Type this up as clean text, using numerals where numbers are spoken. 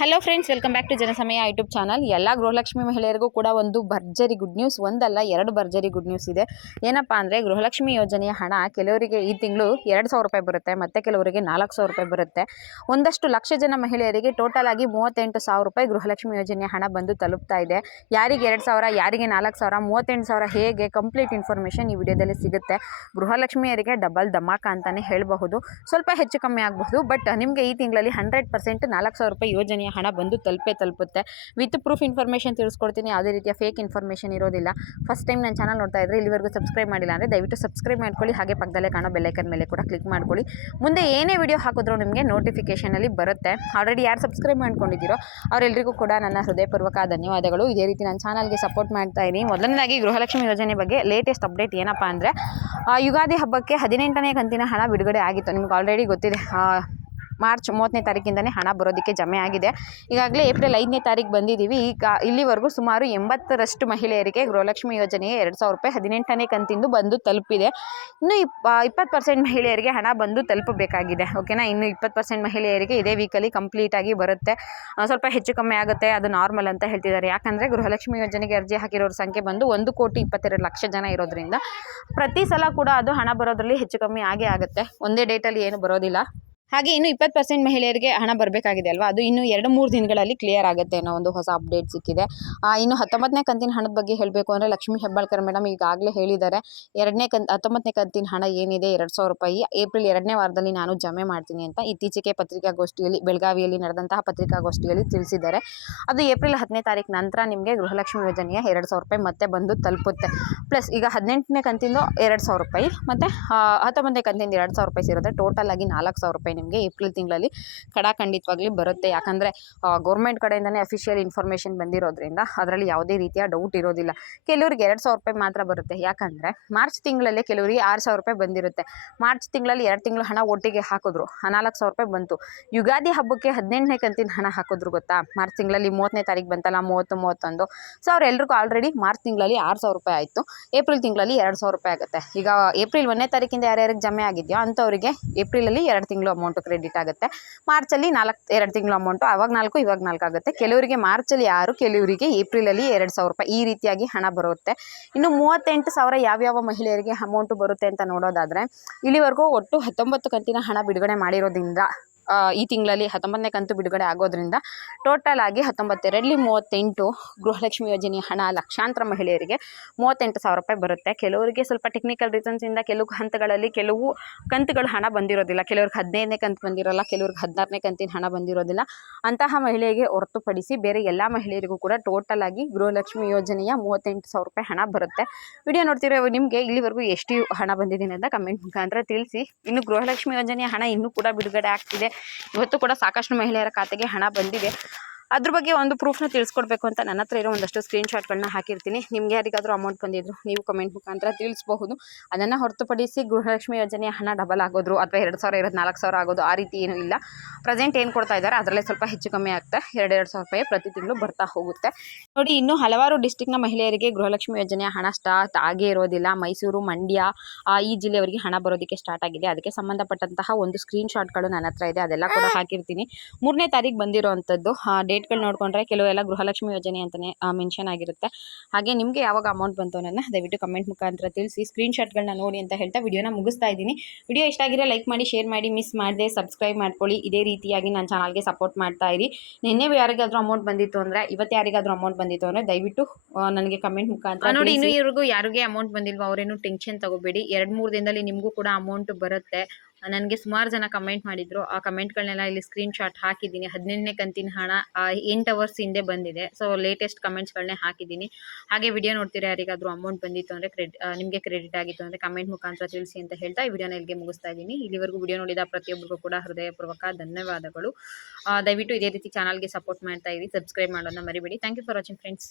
Hello friends, welcome back to Janasamaya YouTube channel. ಎಲ್ಲ ಗೃಹಲಕ್ಷ್ಮಿ ಮಹಿಳೆಯರಿಗೂ ಕೂಡ ಒಂದು ಭರ್ಜರಿ ಗುಡ್ ನ್ಯೂಸ್, ಒಂದಲ್ಲ ಎರಡು ಭರ್ಜರಿ ಗುಡ್ ನ್ಯೂಸ್ ಇದೆ. ಏನಪ್ಪ ಅಂದರೆ, ಗೃಹಲಕ್ಷ್ಮಿ ಯೋಜನೆಯ ಹಣ ಕೆಲವರಿಗೆ ಈ ತಿಂಗಳು 2,000 ರೂಪಾಯಿ ಬರುತ್ತೆ, ಮತ್ತು ಕೆಲವರಿಗೆ 4,000 ರೂಪಾಯಿ ಬರುತ್ತೆ. ಒಂದಷ್ಟು ಲಕ್ಷ ಜನ ಮಹಿಳೆಯರಿಗೆ ಟೋಟಲ್ ಆಗಿ 38,000 ರೂಪಾಯಿ ಗೃಹಲಕ್ಷ್ಮಿ ಯೋಜನೆಯ ಹಣ ಬಂದು ತಲುಪ್ತಾ ಇದೆ. ಯಾರಿಗೆ 2,000, ಯಾರಿಗೆ 4,000, 38,000 ಹೇಗೆ ಕಂಪ್ಲೀಟ್ ಇನ್ಫಾರ್ಮೇಷನ್ ಈ ವಿಡಿಯೋದಲ್ಲಿ ಸಿಗುತ್ತೆ. ಗೃಹಲಕ್ಷ್ಮಿಯರಿಗೆ ಡಬಲ್ ಧಮಾಕ ಅಂತಲೇ ಹೇಳಬಹುದು. ಸ್ವಲ್ಪ ಹೆಚ್ಚು ಕಮ್ಮಿ ಆಗಬಹುದು, ಬಟ್ ನಿಮಗೆ ಈ ತಿಂಗಳಲ್ಲಿ 100% 4,000 ರೂಪಾಯಿ ಯೋಜನೆಯ ಹಣ ಬಂದು ತಲುಪುತ್ತೆ. ವಿತ್ ಪ್ರೂಫ್ ಇನ್ಫಾರ್ಮೇಷನ್ ತಿಳಿಸ್ಕೊಡ್ತೀನಿ. ಯಾವುದೇ ರೀತಿಯ ಫೇಕ್ ಇನ್ಫಾರ್ಮೇಷನ್ ಇರೋದಿಲ್ಲ. ಫಸ್ಟ್ ಟೈಮ್ ನನ್ನ ಚಾನಲ್ ನೋಡ್ತಾ ಇದ್ರೆ, ಇಲ್ಲಿವರೆಗೂ ಸಬ್ಸ್ಕ್ರೈಬ್ ಮಾಡಿಲ್ಲ ಅಂದರೆ ದಯವಿಟ್ಟು ಸಬ್ಸ್ಕ್ರೈಬ್ ಮಾಡ್ಕೊಳ್ಳಿ. ಹಾಗೆ ಪಕ್ಕದಲ್ಲೇ ಕಾಣೋ ಬೆಲ್ಲೈಕನ್ ಮೇಲೆ ಕೂಡ ಕ್ಲಿಕ್ ಮಾಡ್ಕೊಳ್ಳಿ. ಮುಂದೆ ಏನೇ ವಿಡಿಯೋ ಹಾಕಿದ್ರೂ ನಿಮಗೆ ನೋಟಿಫಿಕೇಷನಲ್ಲಿ ಬರುತ್ತೆ. ಆಲ್ರೆಡಿ ಯಾರು ಸಬ್ಸ್ಕ್ರೈಬ್ ಮಾಡ್ಕೊಂಡಿದ್ದೀರೋ ಅವರೆಲ್ಲರಿಗೂ ಕೂಡ ನನ್ನ ಹೃದಯಪೂರ್ವಕ ಧನ್ಯವಾದಗಳು. ಇದೇ ರೀತಿ ನನ್ನ ಚಾನಲ್ಗೆ ಸಪೋರ್ಟ್ ಮಾಡ್ತಾ ಇದ್ದೀನಿ. ಮೊದಲನೇದಾಗಿ ಗೃಹಲಕ್ಷ್ಮಿ ಯೋಜನೆ ಬಗ್ಗೆ ಲೇಟೆಸ್ಟ್ ಅಪ್ಡೇಟ್ ಏನಪ್ಪ ಅಂದರೆ, ಯುಗಾದಿ ಹಬ್ಬಕ್ಕೆ 18ನೇ ಕಂತಿನ ಹಣ ಬಿಡುಗಡೆ ಆಗಿತ್ತು. ನಿಮ್ಗೆ ಆಲ್ರೆಡಿ ಗೊತ್ತಿದೆ. ಮಾರ್ಚ್ 30ನೇ ತಾರೀಕಿಂದನೇ ಹಣ ಬರೋದಕ್ಕೆ ಜಮೆ ಆಗಿದೆ. ಈಗಾಗಲೇ ಏಪ್ರಿಲ್ 5ನೇ ತಾರೀಕು ಬಂದಿದ್ದೀವಿ. ಈಗ ಇಲ್ಲಿವರೆಗೂ ಸುಮಾರು 80ರಷ್ಟು ಮಹಿಳೆಯರಿಗೆ ಗೃಹಲಕ್ಷ್ಮಿ ಯೋಜನೆಗೆ 2,000 ರೂಪಾಯಿ 18ನೇ ಕಂತಿಂದು ಬಂದು ತಲುಪಿದೆ. ಇನ್ನು 20% ಮಹಿಳೆಯರಿಗೆ ಹಣ ಬಂದು ತಲುಪಬೇಕಾಗಿದೆ. ಓಕೆನಾ. ಇನ್ನು 20% ಮಹಿಳೆಯರಿಗೆ ಇದೇ ವೀಕಲ್ಲಿ ಕಂಪ್ಲೀಟಾಗಿ ಬರುತ್ತೆ. ಸ್ವಲ್ಪ ಹೆಚ್ಚು ಕಮ್ಮಿ ಆಗುತ್ತೆ, ಅದು ನಾರ್ಮಲ್ ಅಂತ ಹೇಳ್ತಿದ್ದಾರೆ. ಯಾಕಂದರೆ ಗೃಹಲಕ್ಷ್ಮಿ ಯೋಜನೆಗೆ ಅರ್ಜಿ ಹಾಕಿರೋರ ಸಂಖ್ಯೆ ಬಂದು 1,22,00,000 ಜನ ಇರೋದ್ರಿಂದ ಪ್ರತಿ ಸಲ ಕೂಡ ಅದು ಹಣ ಬರೋದ್ರಲ್ಲಿ ಹೆಚ್ಚು ಕಮ್ಮಿ ಆಗೇ ಆಗುತ್ತೆ. ಒಂದೇ ಡೇಟಲ್ಲಿ ಏನು ಬರೋದಿಲ್ಲ. ಹಾಗೆ ಇನ್ನು 20% ಮಹಿಳೆಯರಿಗೆ ಹಣ ಬರಬೇಕಾಗಿದೆ ಅಲ್ವಾ, ಅದು ಇನ್ನು 2-3 ದಿನಗಳಲ್ಲಿ ಕ್ಲಿಯರ್ ಆಗುತ್ತೆ ಅನ್ನೋ ಒಂದು ಹೊಸ ಅಪ್ಡೇಟ್ ಸಿಕ್ಕಿದೆ. ಇನ್ನು 19ನೇ ಕಂತಿನ ಹಣದ ಬಗ್ಗೆ ಹೇಳಬೇಕು ಅಂದರೆ, ಲಕ್ಷ್ಮೀ ಹೆಬ್ಬಾಳ್ಕರ್ ಮೇಡಮ್ ಈಗಾಗಲೇ ಹೇಳಿದ್ದಾರೆ. 19ನೇ ಕಂತಿನ ಹಣ ಏನಿದೆ 2,000 ರೂಪಾಯಿ ಏಪ್ರಿಲ್ 2ನೇ ವಾರದಲ್ಲಿ ನಾನು ಜಮೆ ಮಾಡ್ತೀನಿ ಅಂತ ಇತ್ತೀಚೆಗೆ ಪತ್ರಿಕಾಗೋಷ್ಠಿಯಲ್ಲಿ, ಬೆಳಗಾವಿಯಲ್ಲಿ ನಡೆದಂತಹ ಪತ್ರಿಕಾಗೋಷ್ಠಿಯಲ್ಲಿ ತಿಳಿಸಿದ್ದಾರೆ. ಅದು ಏಪ್ರಿಲ್ 10ನೇ ತಾರೀಕು ನಂತರ ನಿಮಗೆ ಗೃಹಲಕ್ಷ್ಮಿ ಯೋಜನೆಯ 2,000 ರೂಪಾಯಿ ಮತ್ತೆ ಬಂದು ತಲುಪುತ್ತೆ. ಪ್ಲಸ್ ಈಗ 18ನೇ ಕಂತಿಂದು 2,000 ರೂಪಾಯಿ ಮತ್ತು 19ನೇ ಕಂತಿಂದ 2,000 ರೂಪಾಯಿ ಸೇರುತ್ತೆ. ಟೋಟಲ್ ಆಗಿ 4,000 ರೂಪಾಯಿ ನಿಮಗೆ ಏಪ್ರಿಲ್ ತಿಂಗಳಲ್ಲಿ ಖಂಡಿತವಾಗ್ಲಿ ಬರುತ್ತೆ. ಯಾಕಂದರೆ ಗೌರ್ಮೆಂಟ್ ಕಡೆಯಿಂದನೇ ಅಫಿಷಿಯಲ್ ಇನ್ಫಾರ್ಮೇಷನ್ ಬಂದಿರೋದ್ರಿಂದ ಅದರಲ್ಲಿ ಯಾವುದೇ ರೀತಿಯ ಡೌಟ್ ಇರೋದಿಲ್ಲ. ಕೆಲವರಿಗೆ 2,000 ರೂಪಾಯಿ ಮಾತ್ರ ಬರುತ್ತೆ. ಯಾಕಂದರೆ ಮಾರ್ಚ್ ತಿಂಗಳಲ್ಲಿ ಕೆಲವರಿಗೆ 6,000 ರೂಪಾಯಿ ಬಂದಿರುತ್ತೆ. ಮಾರ್ಚ್ ತಿಂಗಳಲ್ಲಿ 2 ತಿಂಗಳು ಹಣ ಒಟ್ಟಿಗೆ ಹಾಕಿದ್ರು, 4,000 ರೂಪಾಯಿ ಬಂತು. ಯುಗಾದಿ ಹಬ್ಬಕ್ಕೆ 18ನೇ ಕಂತಿನ ಹಣ ಹಾಕಿದ್ರು ಗೊತ್ತಾ. ಮಾರ್ಚ್ ತಿಂಗಳಲ್ಲಿ 30ನೇ ತಾರೀಕು ಬಂತಲ್ಲ, 30, 31. ಸೊ ಅವರೆಲ್ಲರಿಗೂ ಆಲ್ರೆಡಿ ಮಾರ್ಚ್ ತಿಂಗಳಲ್ಲಿ 6,000 ರೂಪಾಯಿ ಆಯಿತು. ಏಪ್ರಿಲ್ ತಿಂಗಳಲ್ಲಿ 2,000 ರೂಪಾಯಿ ಆಗುತ್ತೆ. ಈಗ ಏಪ್ರಿಲ್ 1ನೇ ತಾರೀಕಿಂದ ಯಾರ್ಯಾರಿಗೆ ಜಮೆ ಆಗಿದೆಯೋ ಅಂಥವರಿಗೆ ಏಪ್ರಿಲಲ್ಲಿ 2 ತಿಂಗಳು ಅಮೌಂಟು ಕ್ರೆಡಿಟ್ ಆಗುತ್ತೆ. ಮಾರ್ಚಲ್ಲಿ 2 ತಿಂಗಳು ಅಮೌಂಟು, ಆವಾಗ 4, ಇವಾಗ 4 ಆಗುತ್ತೆ. ಕೆಲವರಿಗೆ ಮಾರ್ಚಲ್ಲಿ 6, ಕೆಲವರಿಗೆ ಏಪ್ರಿಲಲ್ಲಿ 2,000 ರೂಪಾಯಿ ಈ ರೀತಿಯಾಗಿ ಹಣ ಬರುತ್ತೆ. ಇನ್ನು 38,000 ಯಾವ್ಯಾವ ಮಹಿಳೆಯರಿಗೆ ಅಮೌಂಟು ಬರುತ್ತೆ ಅಂತ ನೋಡೋದಾದರೆ, ಇಲ್ಲಿವರೆಗೂ ಒಟ್ಟು 19 ಕಂತಿನ ಹಣ ಬಿಡುಗಡೆ ಮಾಡಿರೋದ್ರಿಂದ ಈ ತಿಂಗಳಲ್ಲಿ 19ನೇ ಕಂತು ಬಿಡುಗಡೆ ಆಗೋದ್ರಿಂದ ಟೋಟಲ್ ಆಗಿ 19 38 ಗೃಹಲಕ್ಷ್ಮಿ ಯೋಜನೆಯ ಹಣ ಲಕ್ಷಾಂತರ ಮಹಿಳೆಯರಿಗೆ 38,000 ರೂಪಾಯಿ ಬರುತ್ತೆ. ಕೆಲವರಿಗೆ ಸ್ವಲ್ಪ ಟೆಕ್ನಿಕಲ್ ರೀಸನ್ಸಿಂದ ಕೆಲವು ಹಂತಗಳಲ್ಲಿ ಕೆಲವು ಕಂತುಗಳು ಹಣ ಬಂದಿರೋದಿಲ್ಲ. ಕೆಲವ್ರಿಗೆ 15ನೇ ಕಂತು ಬಂದಿರೋಲ್ಲ, ಕೆಲವ್ರಿಗೆ 16ನೇ ಕಂತಿನ ಹಣ ಬಂದಿರೋದಿಲ್ಲ. ಅಂತಹ ಮಹಿಳೆಗೆ ಹೊರತುಪಡಿಸಿ ಬೇರೆ ಎಲ್ಲ ಮಹಿಳೆಯರಿಗೂ ಕೂಡ ಟೋಟಲ್ ಆಗಿ ಗೃಹಲಕ್ಷ್ಮಿ ಯೋಜನೆಯ 38,000 ರೂಪಾಯಿ ಹಣ ಬರುತ್ತೆ. ವಿಡಿಯೋ ನೋಡ್ತಿರೋ ನಿಮಗೆ ಇಲ್ಲಿವರೆಗೂ ಎಷ್ಟು ಹಣ ಬಂದಿದೆ ಅಂತ ಕಮೆಂಟ್ ಮುಖಾಂತರ ತಿಳಿಸಿ. ಇನ್ನು ಗೃಹಲಕ್ಷ್ಮಿ ಯೋಜನೆಯ ಹಣ ಇನ್ನೂ ಕೂಡ ಬಿಡುಗಡೆ ಆಗ್ತಿದೆ. ಇವತ್ತು ಕೂಡ ಸಾಕಷ್ಟು ಮಹಿಳೆಯರ ಖಾತೆಗೆ ಹಣ ಬಂದಿದೆ. ಅದ್ರ ಬಗ್ಗೆ ಒಂದು ಪ್ರೂಫ್ನ ತಿಳಿಸ್ಕೊಡ್ಬೇಕು ಅಂತ ನನ್ನ ಹತ್ರ ಇರೋ ಒಂದಷ್ಟು ಸ್ಕ್ರೀನ್ಶಾಟ್ಗಳನ್ನ ಹಾಕಿರ್ತೀನಿ. ನಿಮಗೆ ಯಾರಿಗಾದರೂ ಅಮೌಂಟ್ ಬಂದಿದ್ರು ನೀವು ಕಮೆಂಟ್ ಮುಖಾಂತರ ತಿಳಿಸ್ಬಹುದು. ಅದನ್ನು ಹೊರತುಪಡಿಸಿ ಗೃಹಲಕ್ಷ್ಮಿ ಯೋಜನೆಯ ಹಣ ಡಬಲ್ ಆಗೋದ್ರು ಅಥವಾ 2,000 ಇರೋದು 4,000 ಆಗೋದು ಆ ರೀತಿ ಏನೂ ಇಲ್ಲ. ಪ್ರೆಸೆಂಟ್ ಏನು ಕೊಡ್ತಾ ಇದ್ದಾರೆ ಅದರಲ್ಲೇ ಸ್ವಲ್ಪ ಹೆಚ್ಚು ಕಮ್ಮಿ ಆಗ್ತಾ 2,000 ರೂಪಾಯಿ ಪ್ರತಿ ತಿಂಗಳು ಬರ್ತಾ ಹೋಗುತ್ತೆ. ನೋಡಿ, ಇನ್ನೂ ಹಲವಾರು ಡಿಸ್ಟಿಕ್ನ ಮಹಿಳೆಯರಿಗೆ ಗೃಹಲಕ್ಷ್ಮಿ ಯೋಜನೆಯ ಹಣ ಸ್ಟಾರ್ಟ್ ಆಗೇ ಇರೋದಿಲ್ಲ. ಮೈಸೂರು, ಮಂಡ್ಯ ಈ ಜಿಲ್ಲೆಯವರಿಗೆ ಹಣ ಬರೋದಕ್ಕೆ ಸ್ಟಾರ್ಟ್ ಆಗಿದೆ. ಅದಕ್ಕೆ ಸಂಬಂಧಪಟ್ಟಂತಹ ಒಂದು ಸ್ಕ್ರೀನ್ಶಾಟ್ಗಳು ನನ್ನ ಹತ್ರ ಇದೆ, ಅದೆಲ್ಲ ಕೂಡ ಹಾಕಿರ್ತೀನಿ. 3ನೇ ತಾರೀಕು ಬಂದಿರೋವಂಥದ್ದು ಡೇಟ್ಗಳು ನೋಡಿಕೊಂಡ್ರೆ ಕೆಲವೆಲ್ಲ ಗೃಹಲಕ್ಷ್ಮಿ ಯೋಜನೆ ಅಂತಲೇ ಮೆನ್ಷನ್ ಆಗಿರುತ್ತೆ. ಹಾಗೆ ನಿಮಗೆ ಯಾವಾಗ ಅಮೌಂಟ್ ಬಂತು ಅನ್ನೋದನ್ನ ದಯವಿಟ್ಟು ಕಮೆಂಟ್ ಮುಖಾಂತರ ತಿಳಿಸಿ. ಸ್ಕ್ರೀನ್ಶಾಟ್ಗಳನ್ನ ನೋಡಿ ಅಂತ ಹೇಳ್ತಾ ವಿಡಿಯೋನ ಮುಗಿಸ್ತಾ ಇದ್ದೀನಿ. ವಿಡಿಯೋ ಇಷ್ಟ ಆಗಿದ್ರೆ ಲೈಕ್ ಮಾಡಿ, ಶೇರ್ ಮಾಡಿ, ಮಿಸ್ ಮಾಡದೆ ಸಬ್ಸ್ಕ್ರೈಬ್ ಮಾಡ್ಕೊಳ್ಳಿ. ಇದೇ ರೀತಿಯಾಗಿ ನನ್ನ ಚಾನಲ್ಗೆ ಸಪೋರ್ಟ್ ಮಾಡ್ತಾ ಇರಿ. ನಿನ್ನೆ ಯಾರಿಗಾದರೂ ಅಮೌಂಟ್ ಬಂದಿತ್ತು ಅಂದರೆ, ಇವತ್ತು ಯಾರಿಗಾದರೂ ಅಮೌಂಟ್ ಬಂದಿತ್ತು ಅಂದರೆ ದಯವಿಟ್ಟು ನನಗೆ ಕಮೆಂಟ್ ಮುಖಾಂತರ ನೋಡಿ. ಇನ್ನೂ ಇವ್ರಿಗೂ ಯಾರಿಗೆ ಅಮೌಂಟ್ ಬಂದಿಲ್ವೋ ಅವರೇನು ಟೆನ್ಷನ್ ತಗೋಬೇಡಿ. 2-3 ದಿನದಲ್ಲಿ ನಿಮಗೂ ಕೂಡ ಅಮೌಂಟ್ ಬರುತ್ತೆ. ನನಗೆ ಸುಮಾರು ಜನ ಕಮೆಂಟ್ ಮಾಡಿದ್ರು. ಆ ಕಮೆಂಟ್ಗಳನ್ನೆಲ್ಲ ಇಲ್ಲಿ ಸ್ಕ್ರೀನ್ಶಾಟ್ ಹಾಕಿದ್ದೀನಿ. 18ನೇ ಕಂತಿನ ಹಣ 8 ಅವರ್ಸ್ ಹಿಂದೆ ಬಂದಿದೆ. ಸೊ ಲೇಟೆಸ್ಟ್ ಕಮೆಂಟ್ಸ್ಗಳನ್ನೇ ಹಾಕಿದ್ದೀನಿ. ಹಾಗೆ ವಿಡಿಯೋ ನೋಡ್ತೀರಾ, ಯಾರಿಗಾದರೂ ಅಮೌಂಟ್ ಬಂದಿತ್ತು ಅಂದರೆ ನಿಮಗೆ ಕ್ರೆಡಿಟ್ ಆಗಿತ್ತು ಅಂದರೆ ಕಮೆಂಟ್ ಮುಖಾಂತರ ತಿಳಿಸಿ ಅಂತ ಹೇಳ್ತಾ ಈ ವಿಡಿಯೋನ ಇಲ್ಲಿಗೆ ಮುಗಿಸ್ತಾ ಇದ್ದೀನಿ. ಇಲ್ಲಿವರೆಗೂ ವಿಡಿಯೋ ನೋಡಿದ ಪ್ರತಿಯೊಬ್ಬರಿಗೂ ಕೂಡ ಹೃದಯಪೂರ್ವಕ ಧನ್ಯವಾದಗಳು. ದಯವಿಟ್ಟು ಇದೇ ರೀತಿ ಚಾನಲ್ಗೆ ಸಪೋರ್ಟ್ ಮಾಡ್ತಾ ಇರಿ. ಸಬ್ಸ್ಕ್ರೈಬ್ ಮಾಡೋದನ್ನ ಮರಿಬೇಡಿ. Thank you for watching friends.